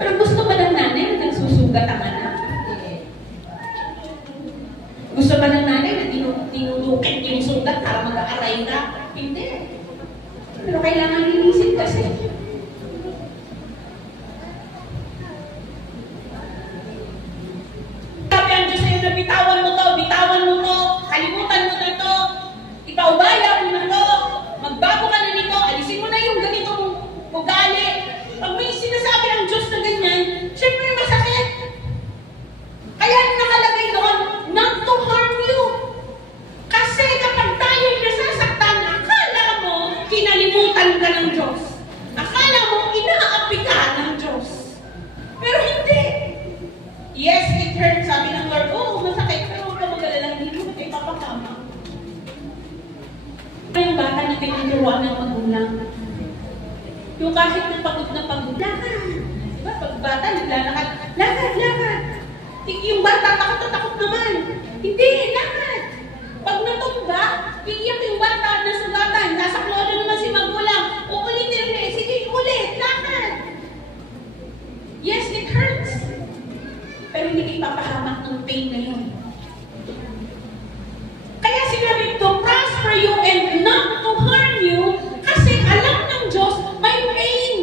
Pero gusto ba ng nanay na nagsusugat ang anak? Gusto ba ng nanay na tinulukit yung sugat para mag-aaray ka? Hindi. Pero kailangan linisin kasi. Sabi ang Diyos sa'yo na bitawan mo to, kalimutan mo na to, ipaubaya mo na to, magbago ka na nito, alisin mo na yung ganitong ugali. Pag may sinasabi ng Diyos na ganyan, syempre masakit. Kaya nakalagay doon, not to harm you. Kasi kapag tayo'y nasasaktan, akala mo, kinalimutan ka ng Diyos. Akala mo, inaapi ka ng Diyos. Pero hindi. Yes, it hurts. Sabi ng Lord, oo, masakit. Pero huwag ka mag-alala, hindi mo kayo papakama. Yung bata na tinuturuan ng magulang. Yung kahit na pagod, lakad. Diba? Pag bata, naglalakad, lakad. Yung bata, takot naman. Hindi, lakad. Pag natumba, iiyak yung bata na sugatan. Nasa klodo naman si magulang. Uulitin ulit. Sige, ulit. Lakad. Yes, it hurts. Pero hindi ipapahamak ng pain na yun. Kaya sinabi to prosper you and not to harm you kasi alam ng Diyos may pain.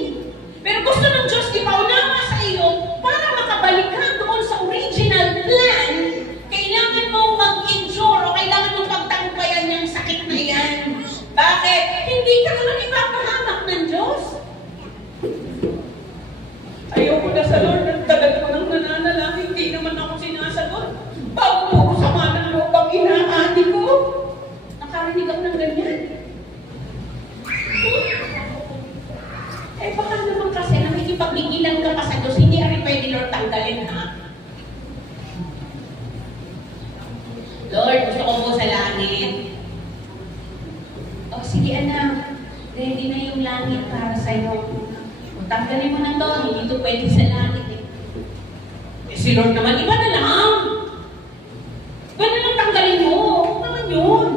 Pero gusto ng Diyos ipaunawa sa iyo para makabalik ka doon sa original plan. Kailangan mong mag-endure o kailangan mong pagtagumpayan yung sakit na yan. Bakit? Hindi ka naman ipapahamak ng Diyos. Ayoko na sa Lord, nagtagal ko nang nananalangin, hindi naman ako sinasagot. Bago po ko sama ng lupang inaani ko. Nakarinig ako ng ganyan. Baka naman kasi nakikipagbigilan ka pa sa Diyos, hindi rin pwede Lord tanggalin, ha? Lord, gusto ko po sa langit. O sige anak, ready na yung langit para sa'yo. Tanggalin mo na to, hindi ito pwede sa langit eh. Si Lord naman, iba na lang. Iba na lang tanggalin mo. Huwag naman yun.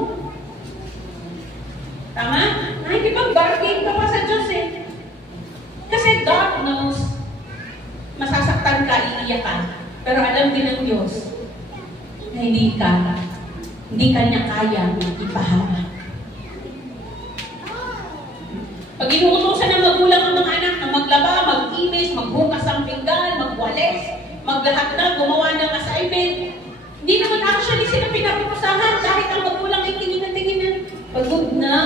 Tama? Nakikipag-bargain ka pa sa Diyos eh. Kasi God knows, masasaktan ka, iiyak ka. Pero alam din ng Diyos na hindi ka niya kaya ipahamak. Pag inuutosan ng magulang ang mga anak na maglaba, mag-inis, maghugas ang pinggan, magwalis, maglahat na, gumawa ng assignment, hindi naman actually sila pinapupusahan kahit ang magulang ay tingin na pagod na.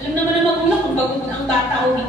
Alam naman ang magulang kung pagod na ang bata o hindi.